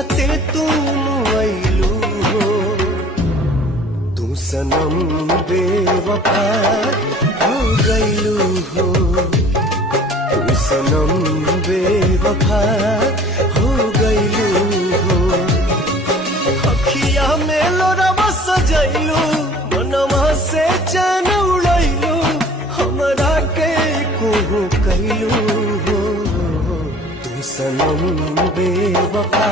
जियते तुम आइलू हो तू सनम बेवफा हो गइलू हो तू सनम बेवफा हो गइलू हो अखिया में लोरवा सजैलू मनवा से चैन उड़ैलू हमरा के कोहू कैलू हो तू सनम बेवफा